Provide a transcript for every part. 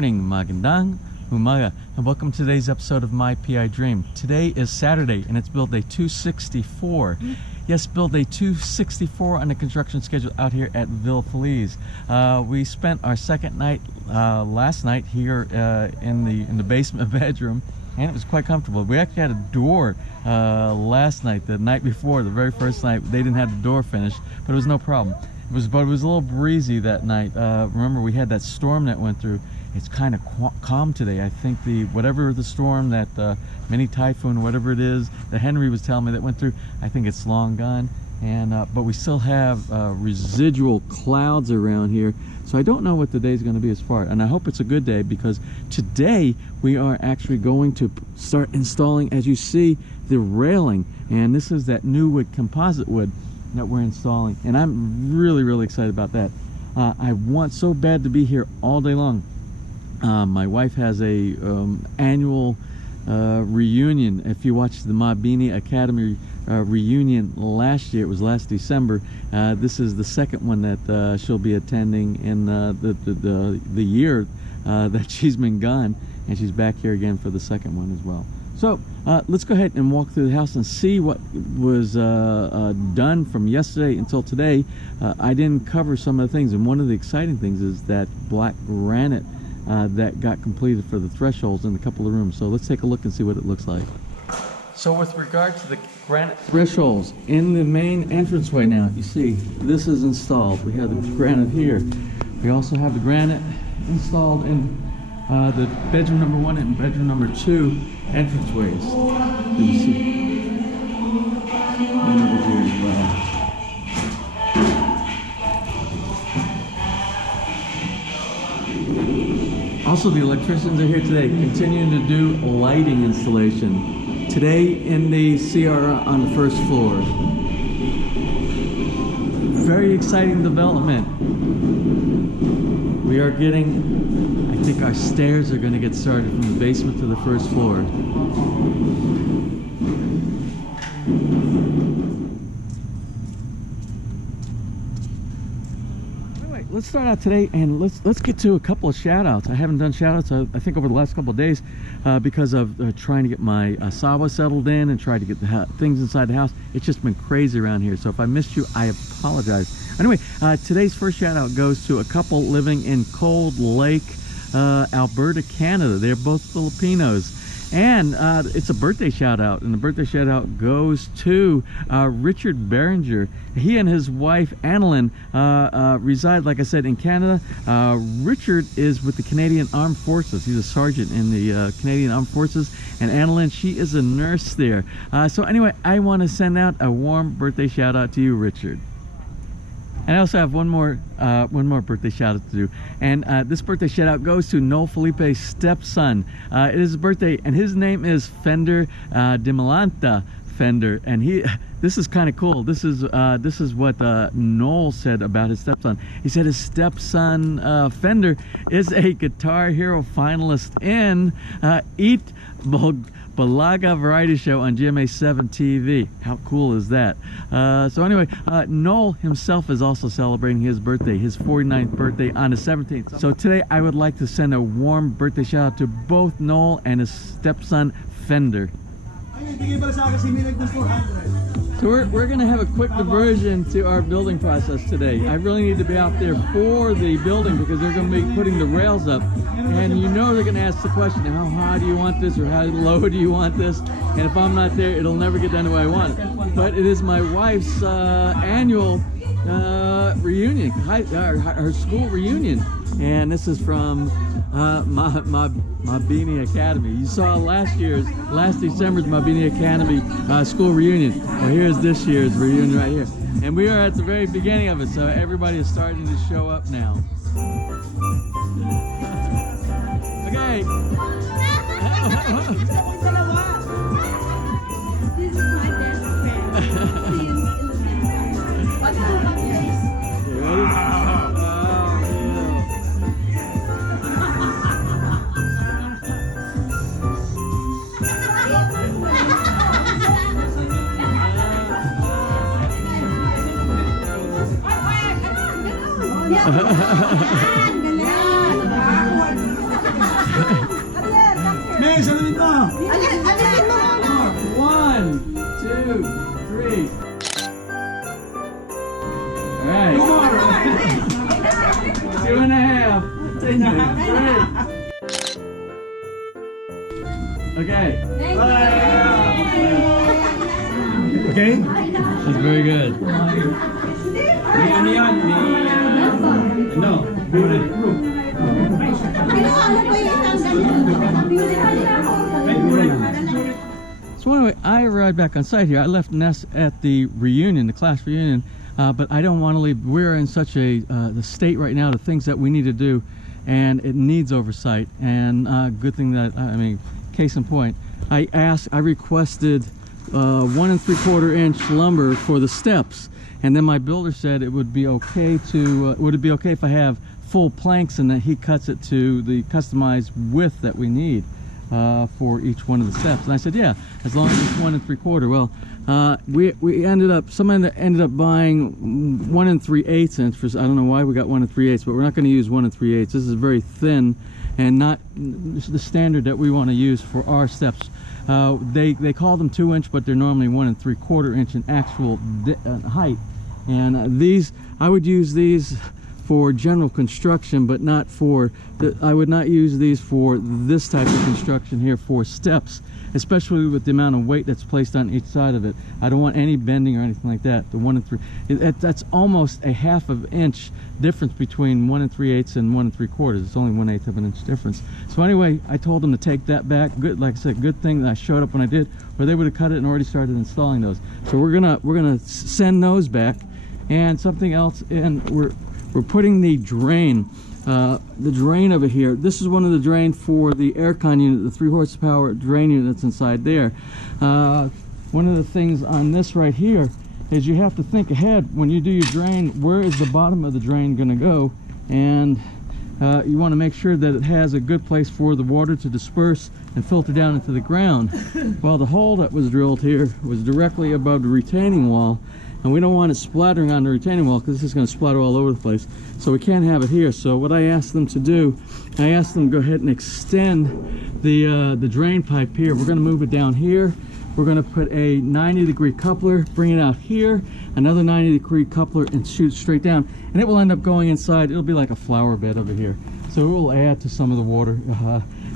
morning, magandang umaga, and welcome to today's episode of My PI Dream. Today is Saturday, and it's build day 264. Yes, build day 264 on the construction schedule out here at Villa Feliz. We spent our second night last night here in the basement bedroom, and it was quite comfortable. We actually had a door last night, the night before, the very first night. They didn't have the door finished, but it was no problem. But it was a little breezy that night. Remember, we had that storm that went through. It's kind of calm today. I think whatever the storm, that mini typhoon, whatever it is that Henry was telling me that went through, I think it's long gone. And but we still have residual clouds around here, so I don't know what the day's going to be as far. And I hope it's a good day, because today we are actually going to start installing, as you see, the railing. And this is that new wood, composite wood, that we're installing, and I'm really excited about that. I want so bad to be here all day long. My wife has a annual reunion. If you watched the Mabini Academy reunion last year, it was last December. This is the second one that she'll be attending in the year that she's been gone, and she's back here again for the second one as well. So let's go ahead and walk through the house and see what was done from yesterday until today. I didn't cover some of the things, and one of the exciting things is that black granite that got completed for the thresholds in a couple of rooms. So let's take a look and see what it looks like. So with regard to the granite thresholds in the main entranceway now, you see this is installed. We have the granite here. We also have the granite installed in the bedroom number 1 and bedroom number 2 entranceways. You see, and over here as well. Also, the electricians are here today, continuing to do lighting installation. Today in the CR on the first floor. Very exciting development. We are getting, I think our stairs are going to get started from the basement to the first floor. Anyway, let's start out today, and let's get to a couple of shout outs. I haven't done shout outs, I think, over the last couple of days because of trying to get my sawa settled in and try to get the things inside the house. It's just been crazy around here, so if I missed you, I apologize. Anyway, today's first shout out goes to a couple living in Cold Lake, Alberta, Canada. They're both Filipinos, and it's a birthday shout out, and the birthday shout out goes to Richard Berenger. He and his wife Annalyn reside, like I said, in Canada. Richard is with the Canadian Armed Forces. He's a sergeant in the Canadian Armed Forces, and Annalyn, she is a nurse there. So anyway, I want to send out a warm birthday shout out to you, Richard. And I also have one more birthday shout out to do, and this birthday shout out goes to Noel Felipe's stepson. It is his birthday, and his name is Fender Dimalanta Fender, and this is kind of cool. This is what Noel said about his stepson. He said his stepson Fender is a Guitar Hero finalist in Eat Balaga variety show on GMA7 TV. How cool is that? So anyway, Noel himself is also celebrating his birthday, his 49th birthday on the 17th. So today I would like to send a warm birthday shout out to both Noel and his stepson Fender. So we're going to have a quick diversion to our building process today. I really need to be out there for the building because they're going to be putting the rails up. And you know they're going to ask the question, how high do you want this, or how low do you want this? And if I'm not there, it'll never get done the way I want it. But it is my wife's annual reunion, her school reunion. And this is from Mabini Academy. You saw last December's Mabini Academy school reunion. Well, here's this year's reunion right here. And we are at the very beginning of it, so everybody is starting to show up now. Okay. This is my best friend. Alisin mo muna. 1, 2, 3. All right. 2.5. 3. Okay. Okay? That's very good. No. So anyway, I arrived back on site here. I left Ness at the reunion, the class reunion, but I don't want to leave. We're in such a the state right now, the things that we need to do, and it needs oversight. And good thing that, I mean, case in point, I requested 1 3/4 inch lumber for the steps, and then my builder said it would be okay to would it be okay if I have full planks, and that he cuts it to the customized width that we need for each one of the steps. And I said, yeah, as long as it's 1 3/4. Well, we ended up, someone ended up buying 1 3/8 inch for, I don't know why we got 1 3/8, but we're not going to use 1 3/8. This is very thin and not the standard that we want to use for our steps. They call them 2 inch, but they're normally 1 3/4 inch in actual height. And these, I would use these for general construction, but not for I would not use these for this type of construction here for steps, especially with the amount of weight that's placed on each side of it. I don't want any bending or anything like that. The 1 3, that's almost a 1/2 inch difference between 1 3/8 and 1 3/4. It's only 1/8 of an inch difference. So anyway, I told them to take that back. Good, like I said, good thing that I showed up when I did, or they would have cut it and already started installing those. So we're gonna send those back. And something else, and we're putting the drain over here. This is one of the drain for the aircon unit, the 3 horsepower drain unit that's inside there. One of the things on this right here is you have to think ahead when you do your drain. Where is the bottom of the drain going to go? And you want to make sure that it has a good place for the water to disperse and filter down into the ground. Well, the hole that was drilled here was directly above the retaining wall, and we don't want it splattering on the retaining wall because this is going to splatter all over the place. So we can't have it here. So what I asked them to do, I asked them to go ahead and extend the drain pipe here. We're going to move it down here. We're going to put a 90-degree coupler, bring it out here, another 90-degree coupler, and shoot straight down. And it will end up going inside. It'll be like a flower bed over here. So it will add to some of the water.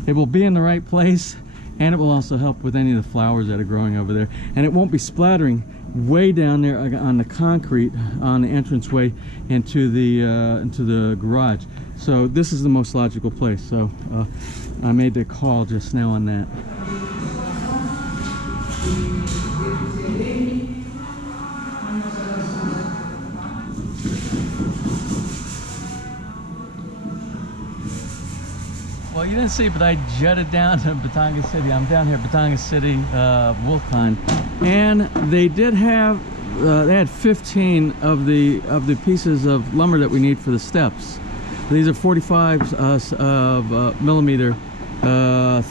It will be in the right place, and it will also help with any of the flowers that are growing over there. And it won't be splattering way down there on the concrete on the entranceway into the garage. So this is the most logical place. So I made the call just now on that. Well, you didn't see, but I jetted down to Batangas City. I'm down here at Batangas City, Wolfcon, and they did have they had 15 of the pieces of lumber that we need for the steps. These are 45 millimeter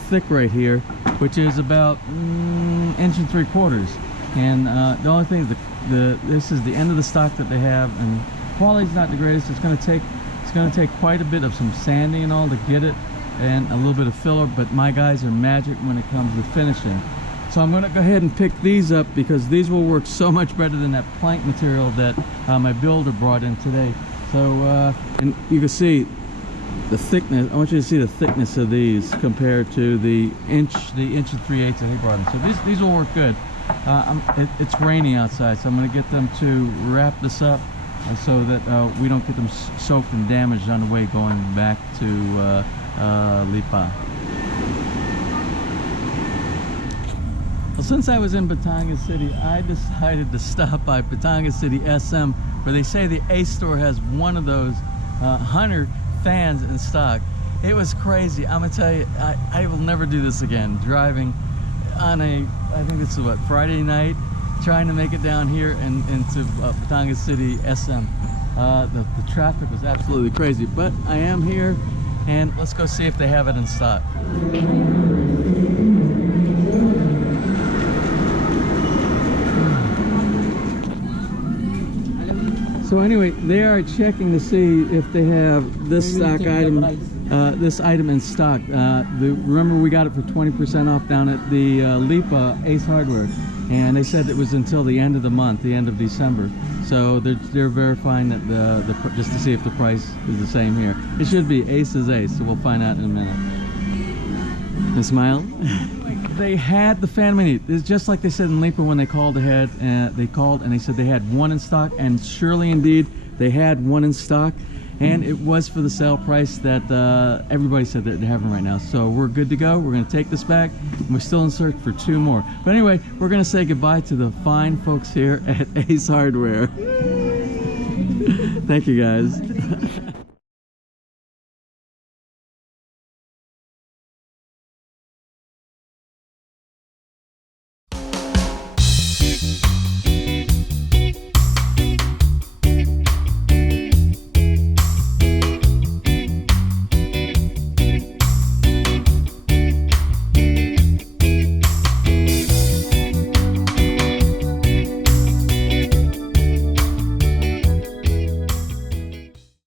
thick right here, which is about 1 3/4 inch. And the only thing is this is the end of the stock that they have, and quality's not the greatest. It's going to take quite a bit of some sanding and all to get it, and a little bit of filler, but my guys are magic when it comes to finishing. So I'm going to go ahead and pick these up because these will work so much better than that plank material that my builder brought in today. So and you can see the thickness. I want you to see the thickness of these compared to the inch and 3/8 that he brought in. So these will work good. It's raining outside, so I'm going to get them to wrap this up so that we don't get them soaked and damaged on the way going back to Lipa. Well, since I was in Batangas City, I decided to stop by Batangas City SM, where they say the Ace store has one of those Hunter fans in stock. It was crazy. I'm gonna tell you, I will never do this again. Driving on I think this is what, Friday night, trying to make it down here and into Batangas City SM. The traffic was absolutely crazy, but I am here, and let's go see if they have it in stock. So anyway, they are checking to see if they have this stock item, this item in stock. Remember we got it for 20% off down at the Lipa Ace Hardware, and they said it was until the end of the month, the end of December. So they're verifying that just to see if the price is the same here. It should be Ace is Ace, so we'll find out in a minute. And smile. They had the Phantom Mini. It's just like they said in Lipa when they called ahead. They called and they said they had one in stock, and surely indeed they had one in stock, and it was for the sale price that everybody said that they're having right now. So we're good to go. We're going to take this back, and we're still in search for 2 more. But anyway, we're going to say goodbye to the fine folks here at Ace Hardware. Thank you guys.